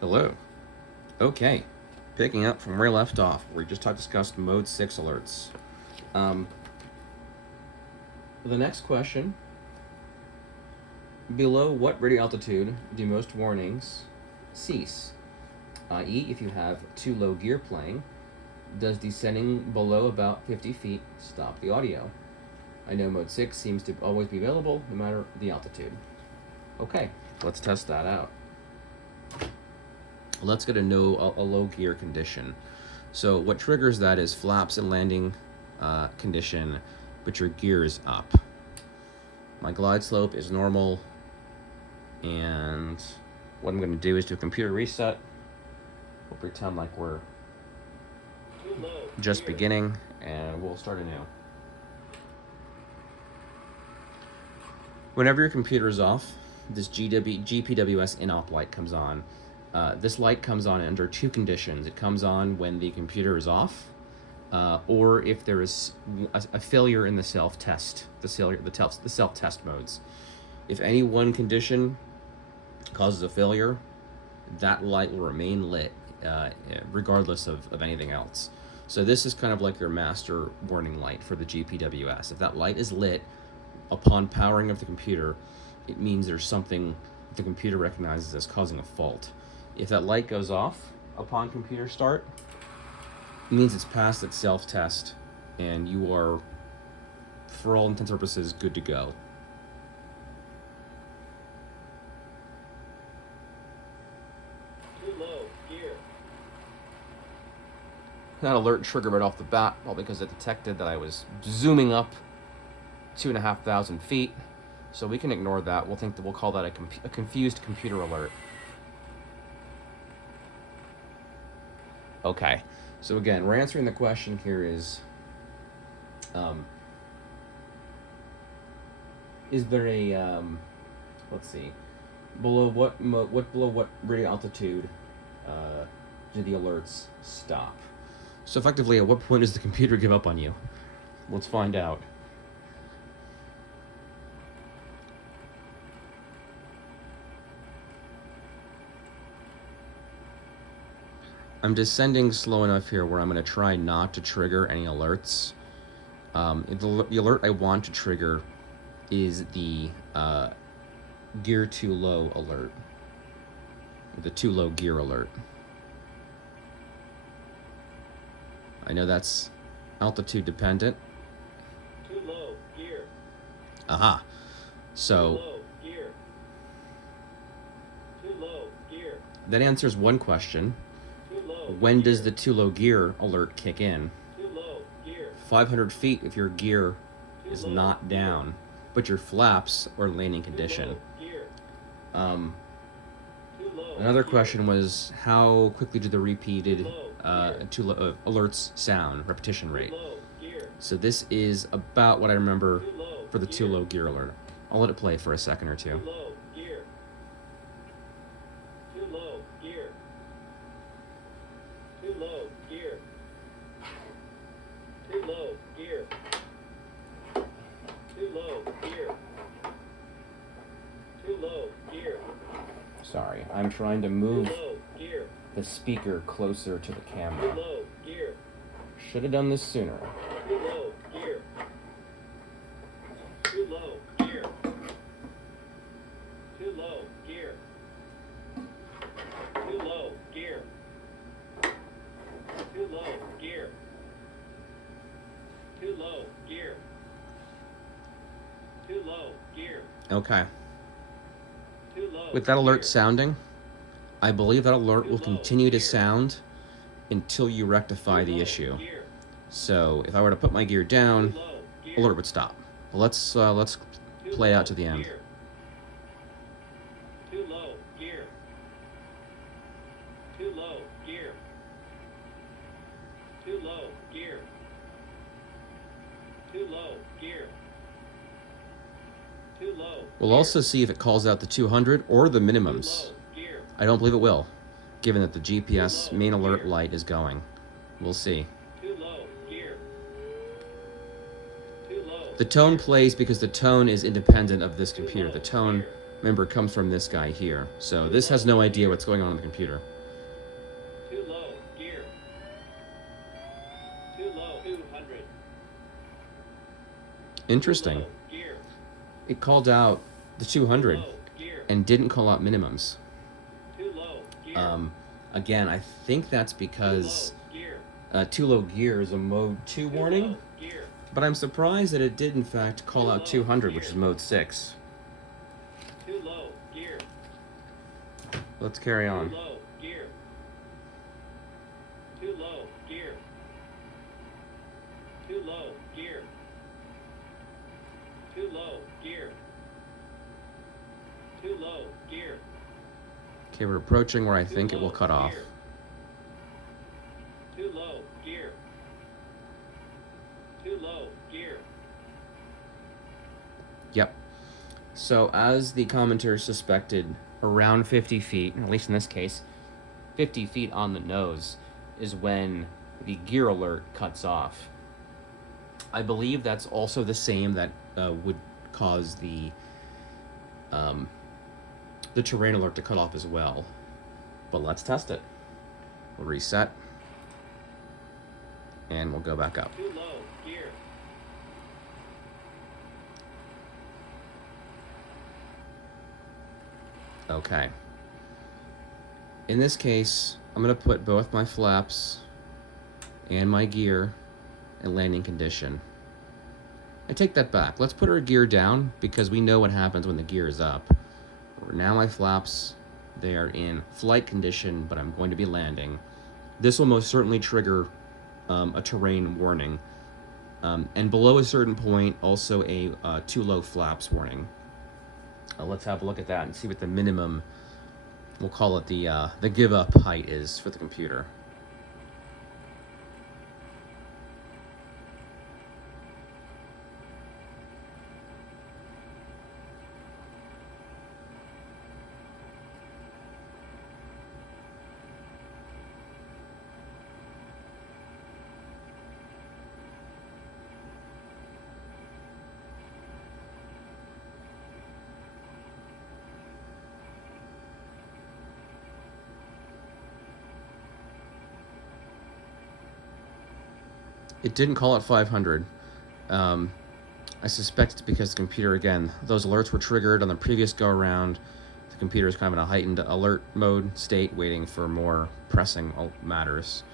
Hello. Okay, picking up from where we left off, we just discussed Mode 6 alerts. The next question, below what radio altitude do most warnings cease? I.e., if you have too low gear playing, does descending below about 50 feet stop the audio? I know Mode 6 seems to always be available, no matter the altitude. Okay, let's test that out. Let's get a low gear condition. So what triggers that is flaps and landing condition, but your gear is up. My glide slope is normal, and what I'm going to do is do a computer reset. We'll pretend like we're just beginning, and we'll start anew. Whenever your computer is off, this GPWS in-op light comes on. This light comes on under two conditions. It comes on when the computer is off, or if there is a failure in the self-test, the self-test modes. If any one condition causes a failure, that light will remain lit, regardless of anything else. So this is kind of like your master warning light for the GPWS. If that light is lit upon powering of the computer, it means there's something the computer recognizes as causing a fault. If that light goes off upon computer start, it means it's past its self-test, and you are, for all intents and purposes, good to go. Too low, gear. That alert triggered right off the bat, well, because it detected that I was zooming up 2,500 feet, so we can ignore that. We'll call that a confused computer alert. Okay, so again, we're answering the question here is there a let's see, below what radio altitude do the alerts stop? So effectively, at what point does the computer give up on you? Let's find out. I'm descending slow enough here where I'm going to try not to trigger any alerts. The alert I want to trigger is the gear too low alert. The too low gear alert. I know that's altitude dependent. Too low, gear. Aha. So Too low, gear. Too low, gear. that answers one question. Too low, When gear. does the too low gear alert kick in? Too low, gear. 500 feet if your gear is low, not down, but your flaps are in landing Too condition. low, gear. Too low, Another gear. question was, how quickly do the repeated Too low, alerts sound, repetition rate? Too low, gear. So this is about what I remember Too low, for the too gear. low gear alert. I'll let it play for a second or Too two. low, gear. Too low, gear. Too low, gear. Too low, gear. Too low, gear. Too low, gear. Sorry, I'm trying to Too move low, gear. the speaker closer to the Too camera. low, gear. Should have done this sooner. Too low, gear. Too low, gear. Too low, gear. Too low, gear. Too low, gear. Too low, gear. Too low, gear. Okay. Too low. With that alert gear. sounding, I believe that alert Too will low, continue to gear. sound until you rectify Too the low, issue. gear. So if I were to put my gear Too down, low, gear. alert would stop. Let's Too play low, out to the end. gear. Too low, gear. Too low, gear. Too low, gear. Too low, gear. Too low. We'll gear. also see if it calls out the 200 or the Too minimums. low, gear. I don't believe it will, given that the GPS Too low, main alert gear. light is going. We'll see. Too low, gear. Too low. The tone plays because the tone is independent of this computer. The tone remember, comes from this guy here. So this has no idea what's going on in the computer. Too low, gear. Too low, 200. Interesting. Too low, gear. It called out the 200 Too low, gear. and didn't call out minimums. Too low, gear. Again, I think that's because Too low, gear. too low gear is a mode 2 Too warning, low, gear. but I'm surprised that it did in fact call Too out low, 200, gear. which is mode 6. Too low, gear. Let's carry Too on. low, gear. Too low, gear. Too low, gear. Too low, gear. Too low, gear. Okay, we're approaching where I Too think it will low, cut off. gear. Too low, gear. Too low, gear. Yep. So as the commenter suspected, around 50 feet, at least in this case, 50 feet on the nose is when the gear alert cuts off. I believe that's also the same that would cause the terrain alert to cut off as well. But let's test it. We'll reset. And we'll go back up. Too low, gear. Okay. In this case, I'm going to put both my flaps and my gear in landing condition. I take that back. Let's put our gear down because we know what happens when the gear is up. Now my flaps, they are in flight condition, but I'm going to be landing. This will most certainly trigger a terrain warning. And below a certain point, also a too low flaps warning. Let's have a look at that and see what the minimum, we'll call it the give up height is for the computer. It didn't call it 500. I suspect it's because the computer, again, those alerts were triggered on the previous go-around. The computer is kind of in a heightened alert mode state, waiting for more pressing matters.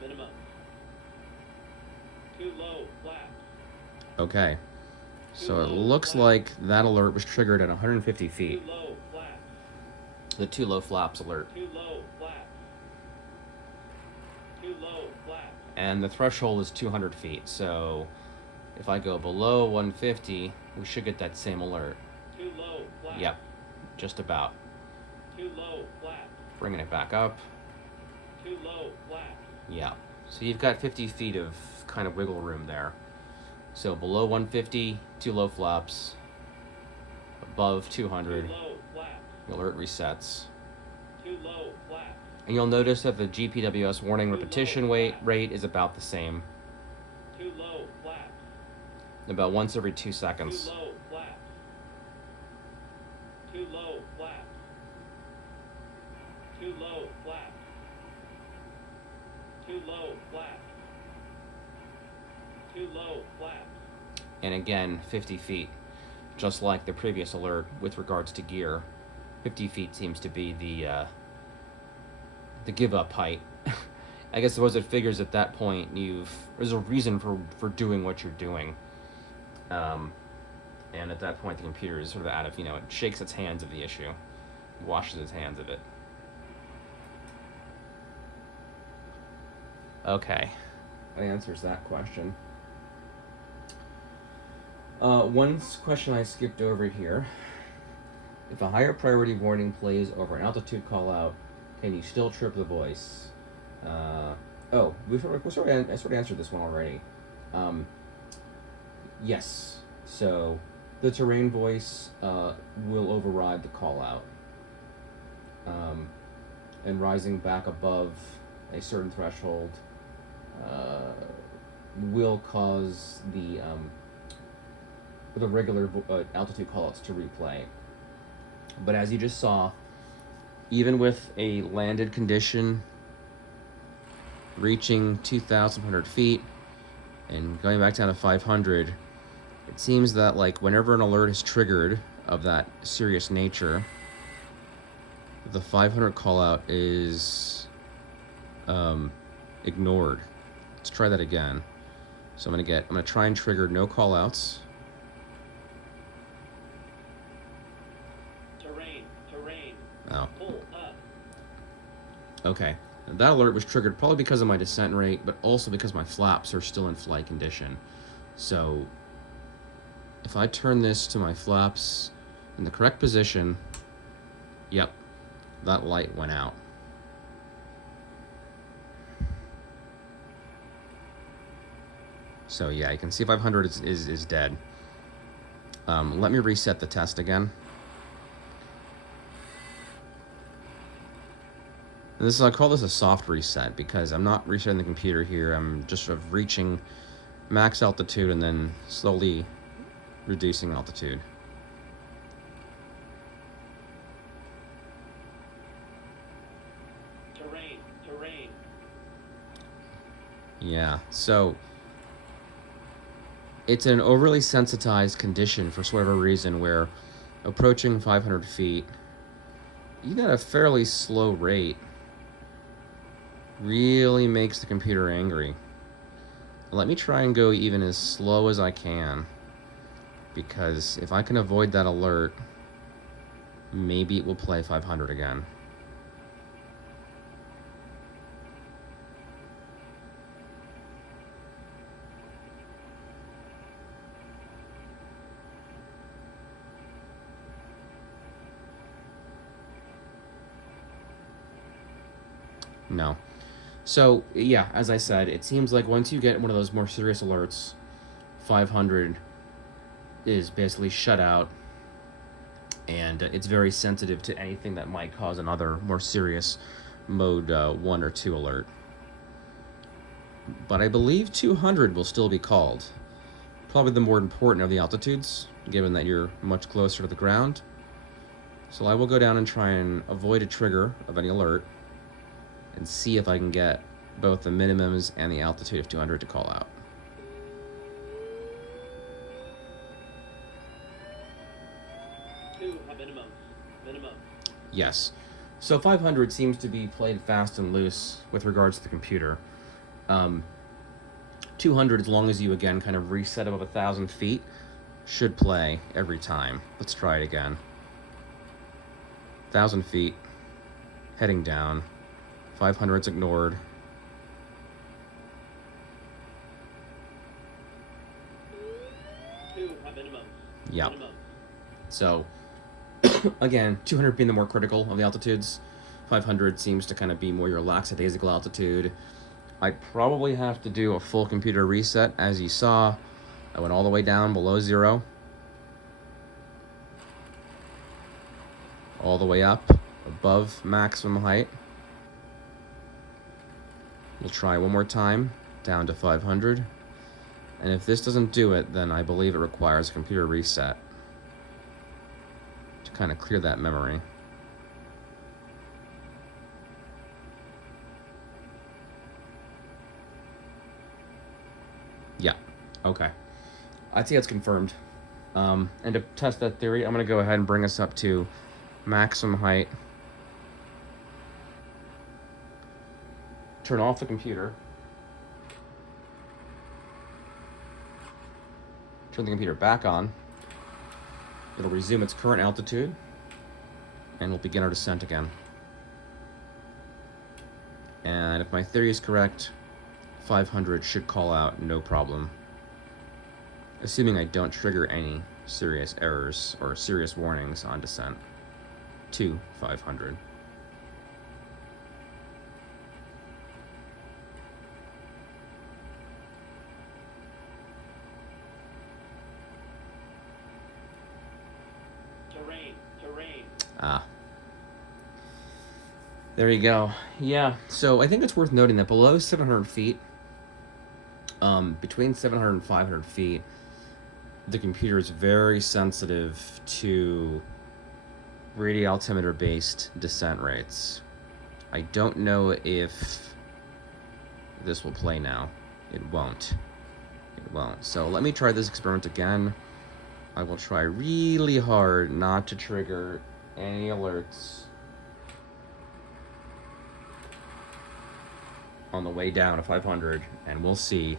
Minimum. Too low, flaps. Okay. So it looks like that alert was triggered at 150 feet. Too low, flaps. The too low flaps alert. Too low, flaps. Too low, flaps. And the threshold is 200 feet. So if I go below 150, we should get that same alert. Too low, flaps. Yep, just about. Too low, flaps. Bringing it back up. Too low, flaps. Yeah. So you've got 50 feet of kind of wiggle room there. So below 150, too low flaps. Above 200, Too low, flaps. the alert resets. Too low, flaps. And you'll notice that the GPWS warning Too repetition low, rate is about the same. Too low, flaps. About once every 2 Too seconds. low, flaps. Too low, flaps. Too low, flaps. Too low, flaps. Too low, flaps. And again, 50 feet. Just like the previous alert with regards to gear. 50 feet seems to be the give up height. I guess suppose it figures at that point there's a reason for doing what you're doing. And at that point the computer is sort of out of, it shakes its hands of the issue. Washes its hands of it. Okay. That answers that question. One question I skipped over here. If a higher priority warning plays over an altitude call out, can you still trip the voice? We sort of answered this one already. Yes. So the terrain voice will override the call out. and rising back above a certain threshold will cause the regular altitude callouts to replay. But as you just saw, even with a landed condition reaching 2,100 feet and going back down to 500, it seems that like whenever an alert is triggered of that serious nature, the 500 callout is ignored. Let's try that again. So I'm gonna try and trigger no callouts. Terrain. Oh. Pull up. Okay. That alert was triggered probably because of my descent rate, but also because my flaps are still in flight condition. So if I turn this to my flaps in the correct position, yep, that light went out. So yeah, you can see 500 is dead. Let me reset the test again. And I call this a soft reset because I'm not resetting the computer here. I'm just sort of reaching max altitude and then slowly reducing altitude. Terrain. Yeah, so it's an overly sensitized condition for whatever reason where approaching 500 feet, even at a fairly slow rate, really makes the computer angry. Let me try and go even as slow as I can, because if I can avoid that alert, maybe it will play 500 again. No. So, yeah, as I said, it seems like once you get one of those more serious alerts, 500 is basically shut out, and it's very sensitive to anything that might cause another more serious mode 1 or 2 alert. But I believe 200 will still be called. Probably the more important of the altitudes, given that you're much closer to the ground. So I will go down and try and avoid a trigger of any alert, and see if I can get both the minimums and the altitude of 200 to call out. Minimum. Yes. So 500 seems to be played fast and loose with regards to the computer. 200, as long as you, again, kind of reset above 1,000 feet, should play every time. Let's try it again. 1,000 feet, heading down. 500's ignored. Minimum. Yep. So, again, 200 being the more critical of the altitudes. 500 seems to kind of be more your lackadaisical altitude. I probably have to do a full computer reset. As you saw, I went all the way down below 0. All the way up above maximum height. We'll try one more time, down to 500. And if this doesn't do it, then I believe it requires a computer reset to kind of clear that memory. Yeah, okay. I'd say it's confirmed. And to test that theory, I'm going to go ahead and bring us up to maximum height. Turn off the computer. Turn the computer back on. It'll resume its current altitude, and we'll begin our descent again. And if my theory is correct, 500 should call out no problem, assuming I don't trigger any serious errors or serious warnings on descent to 500. Terrain. There you go. Yeah, so I think it's worth noting that below 700 feet, between 700 and 500 feet, the computer is very sensitive to radio altimeter based descent rates. I don't know if this will play now. It won't. It won't. So let me try this experiment again. I will try really hard not to trigger any alerts on the way down to 500, and we'll see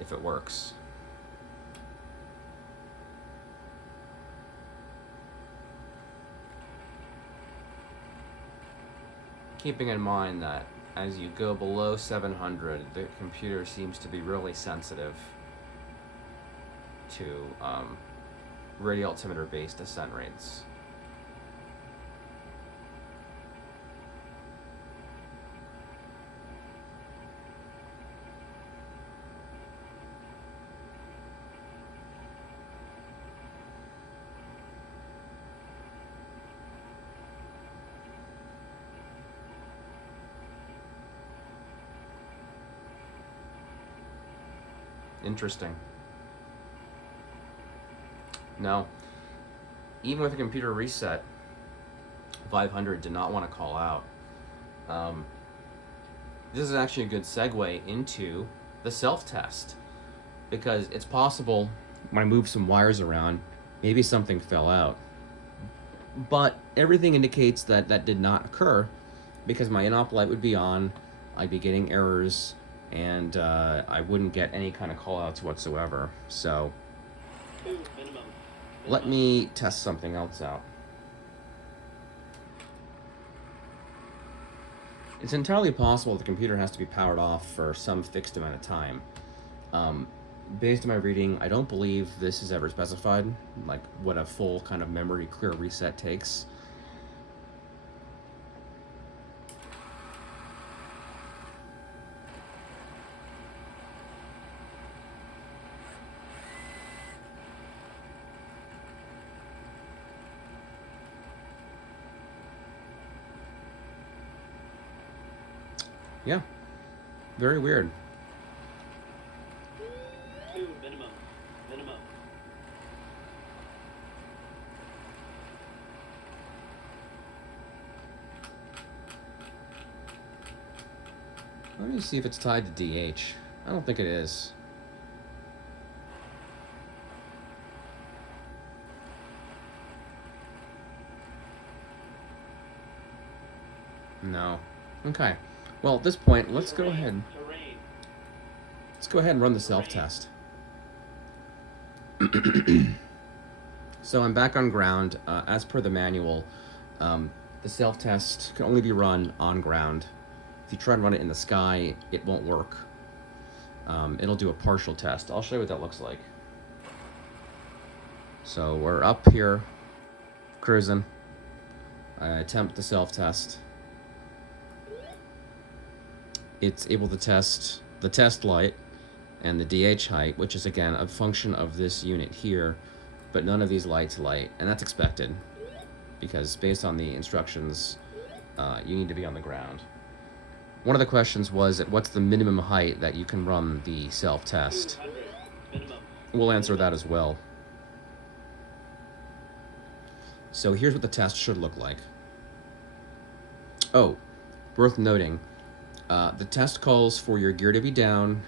if it works. Keeping in mind that as you go below 700, the computer seems to be really sensitive to radio altimeter based descent rates. Interesting. No. Even with a computer reset, 500 did not want to call out. This is actually a good segue into the self-test, because it's possible when I move some wires around, maybe something fell out. But everything indicates that that did not occur, because my in-op light would be on, I'd be getting errors, and I wouldn't get any kind of callouts whatsoever. So Minimum. let me test something else out. It's entirely possible the computer has to be powered off for some fixed amount of time. Based on my reading, I don't believe this is ever specified, like what a full kind of memory clear reset takes. Yeah, very weird. 2 minimum. Minimum. Let me see if it's tied to DH. I don't think it is. No. Okay. Well, at this point, let's go ahead. Terrain. Let's go ahead and run the self-test. So I'm back on ground. As per the manual, the self-test can only be run on ground. If you try and run it in the sky, it won't work. It'll do a partial test. I'll show you what that looks like. So we're up here, cruising. I attempt the self-test. It's able to test the test light and the DH height, which is again a function of this unit here, but none of these lights light, and that's expected because based on the instructions, you need to be on the ground. One of the questions was, what's the minimum height that you can run the self-test? 200. Minimum. We'll answer that as well. So here's what the test should look like. Oh, worth noting, the test calls for your gear to be down,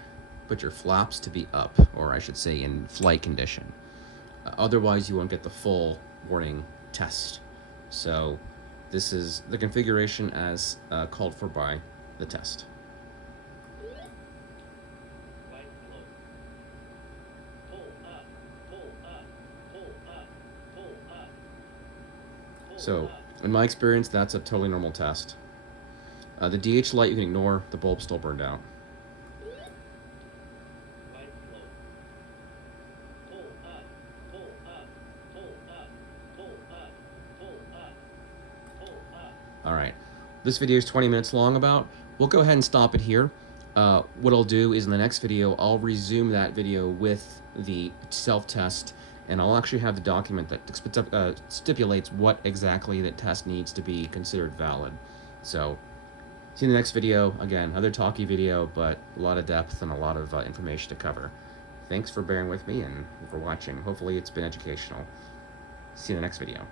but your flaps to be up, or I should say in flight condition. Otherwise, you won't get the full warning test. So this is the configuration as called for by the test. Light slow. Pull up. Pull up. Pull up. Pull up. Pull So up. in my experience, that's a totally normal test. The DH light you can ignore, the bulb's still burned out. Light slow. Pull up. Pull up. Pull up. Pull up. Pull up. Pull up. All right, this video is 20 minutes long about. We'll go ahead and stop it here. What I'll do is in the next video, I'll resume that video with the self-test, and I'll actually have the document that stipulates what exactly the test needs to be considered valid. So, see you in the next video. Again, another talky video, but a lot of depth and a lot of information to cover. Thanks for bearing with me and for watching. Hopefully it's been educational. See you in the next video.